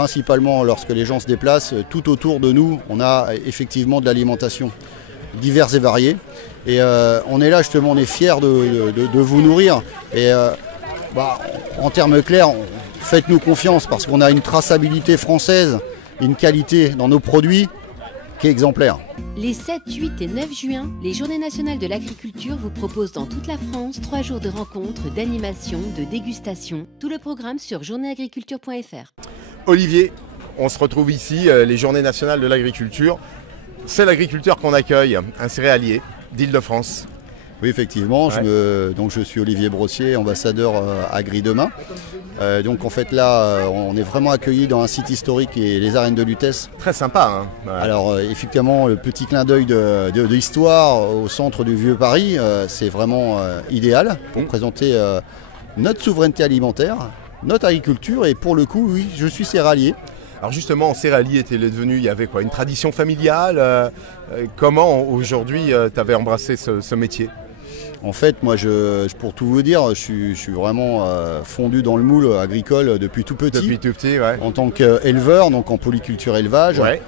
principalement lorsque les gens se déplacent, tout autour de nous, on a effectivement de l'alimentation diverses et variées. Et on est là justement, on est fiers de vous nourrir. Et en termes clairs, faites-nous confiance parce qu'on a une traçabilité française, une qualité dans nos produits qui est exemplaire. Les 7, 8 et 9 juin, les Journées nationales de l'agriculture vous proposent dans toute la France 3 jours de rencontres, d'animation, de dégustation. Tout le programme sur journéeagriculture.fr. Olivier, on se retrouve ici, les Journées nationales de l'agriculture. C'est l'agriculteur qu'on accueille, un céréalier d'Île-de-France. Oui, effectivement, Ouais. donc je suis Olivier Brossier, ambassadeur Agri Demain. Donc en fait là, on est vraiment accueillis dans un site historique et les arènes de Lutèce. Très sympa, hein. Ouais. Alors effectivement, le petit clin d'œil de l'histoire au centre du Vieux Paris, c'est vraiment idéal pour présenter notre souveraineté alimentaire, notre agriculture et pour le coup, oui, je suis céréalier. Alors justement, céréalier, tu es devenu, il y avait quoi, une tradition familiale comment aujourd'hui tu avais embrassé ce métier? En fait, moi, pour tout vous dire, je suis vraiment fondu dans le moule agricole depuis tout petit. Depuis tout petit, ouais. En tant qu'éleveur, donc en polyculture élevage. Ouais.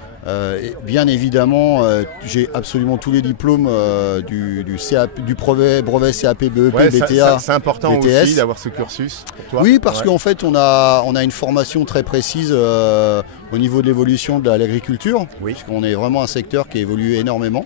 Et bien évidemment, j'ai absolument tous les diplômes du brevet CAP, BEP, Ouais, BTA. c'est important BTS. aussi d'avoir ce cursus pour toi. Oui, parce Ouais. qu'en fait, on a une formation très précise au niveau de l'évolution de l'agriculture, Oui. puisqu'on est vraiment un secteur qui évolue énormément.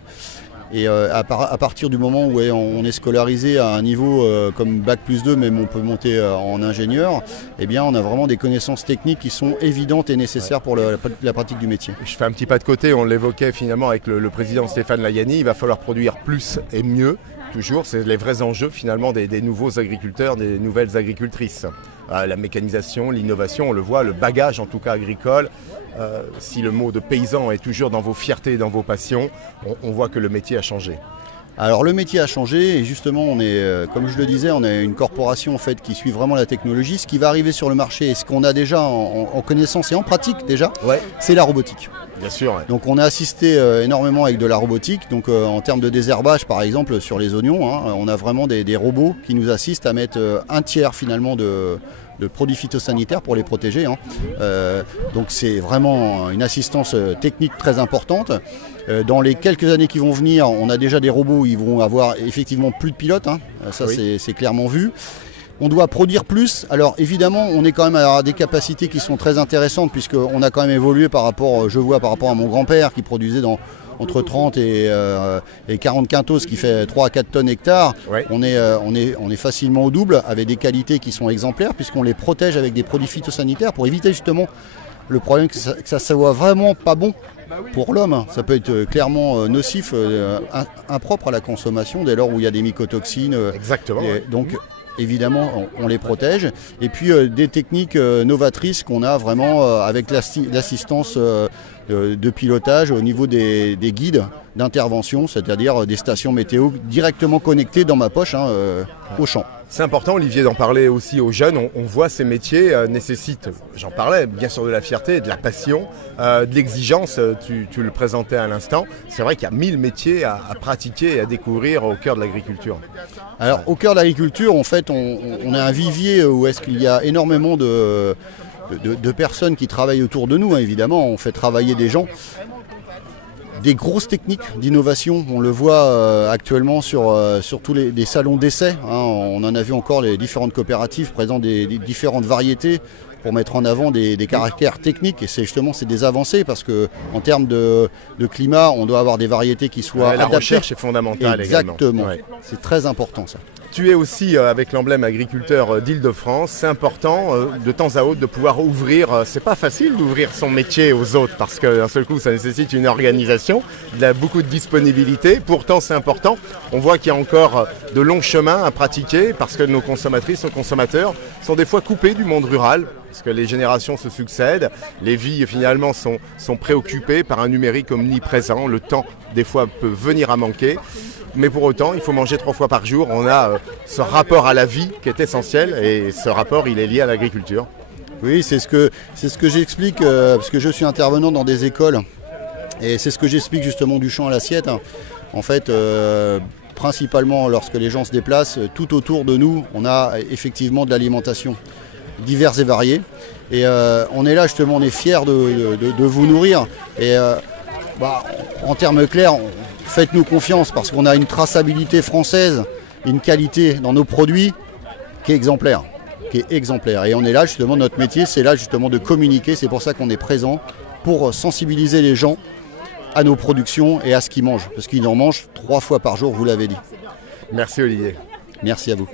Et à partir du moment où on est scolarisé à un niveau comme Bac+2, même on peut monter en ingénieur, eh bien on a vraiment des connaissances techniques qui sont évidentes et nécessaires pour la pratique du métier. Je fais un petit pas de côté, on l'évoquait finalement avec le président Stéphane Layani, il va falloir produire plus et mieux, toujours, c'est les vrais enjeux finalement des nouveaux agriculteurs, des nouvelles agricultrices. La mécanisation, l'innovation, on le voit, le bagage en tout cas agricole. Si le mot de paysan est toujours dans vos fiertés et dans vos passions, on voit que le métier a changé. Alors le métier a changé et justement on est, comme je le disais, on est une corporation en fait qui suit vraiment la technologie. Ce qui va arriver sur le marché et ce qu'on a déjà en connaissance et en pratique déjà, Ouais. c'est la robotique. Bien sûr. Ouais. Donc on a assisté énormément avec de la robotique. Donc en termes de désherbage par exemple sur les oignons, hein, on a vraiment des robots qui nous assistent à mettre un tiers finalement de produits phytosanitaires pour les protéger. Hein. Donc c'est vraiment une assistance technique très importante. Dans les quelques années qui vont venir, on a déjà des robots, ils vont avoir effectivement plus de pilotes. Hein. Ça Oui. c'est clairement vu. On doit produire plus. Alors évidemment, on est quand même à des capacités qui sont très intéressantes puisqu'on a quand même évolué par rapport à mon grand-père qui produisait entre 30 et 40 quintos, ce qui fait 3 à 4 tonnes hectares. Ouais. On est facilement au double avec des qualités qui sont exemplaires puisqu'on les protège avec des produits phytosanitaires pour éviter justement le problème que ça soit vraiment pas bon pour l'homme. Ça peut être clairement nocif, impropre à la consommation dès lors où il y a des mycotoxines. Exactement. Et Ouais. donc évidemment on les protège. Et puis des techniques novatrices qu'on a vraiment avec l'assistance de pilotage au niveau des guides d'intervention, c'est-à-dire des stations météo directement connectées dans ma poche au champ. C'est important, Olivier, d'en parler aussi aux jeunes. On voit ces métiers nécessitent, j'en parlais, bien sûr de la fierté, de la passion, de l'exigence. Tu le présentais à l'instant. C'est vrai qu'il y a 1000 métiers à pratiquer et à découvrir au cœur de l'agriculture. Alors au cœur de l'agriculture, en fait, on a un vivier où est-ce qu'il y a énormément de personnes qui travaillent autour de nous. Hein, évidemment, on fait travailler des gens. Des grosses techniques d'innovation, on le voit actuellement sur tous les salons d'essai. Hein, on en a vu encore les différentes coopératives présentent des différentes variétés pour mettre en avant des caractères techniques. Et c'est des avancées parce qu'en termes de climat, on doit avoir des variétés qui soient La adaptées. recherche est fondamentale Exactement, également. Ouais. c'est très important ça. Tu es aussi avec l'emblème agriculteur d'Île-de-France. C'est important de temps à autre de pouvoir ouvrir. C'est pas facile d'ouvrir son métier aux autres parce qu'un seul coup ça nécessite une organisation, beaucoup de disponibilité. Pourtant c'est important. On voit qu'il y a encore de longs chemins à pratiquer parce que nos consommatrices, nos consommateurs sont des fois coupés du monde rural. Parce que les générations se succèdent, les vies finalement sont préoccupées par un numérique omniprésent. Le temps des fois peut venir à manquer. Mais pour autant, il faut manger 3 fois par jour. On a ce rapport à la vie qui est essentiel et ce rapport, il est lié à l'agriculture. Oui, c'est ce que j'explique parce que je suis intervenant dans des écoles et c'est ce que j'explique justement du champ à l'assiette. En fait, principalement lorsque les gens se déplacent, tout autour de nous, on a effectivement de l'alimentation divers et variés. Et on est là justement, on est fiers de vous nourrir. Et en termes clairs, faites-nous confiance parce qu'on a une traçabilité française, une qualité dans nos produits qui est exemplaire. Et on est là justement, notre métier c'est là justement de communiquer, c'est pour ça qu'on est présent pour sensibiliser les gens à nos productions et à ce qu'ils mangent, parce qu'ils en mangent 3 fois par jour, vous l'avez dit. Merci Olivier. Merci à vous.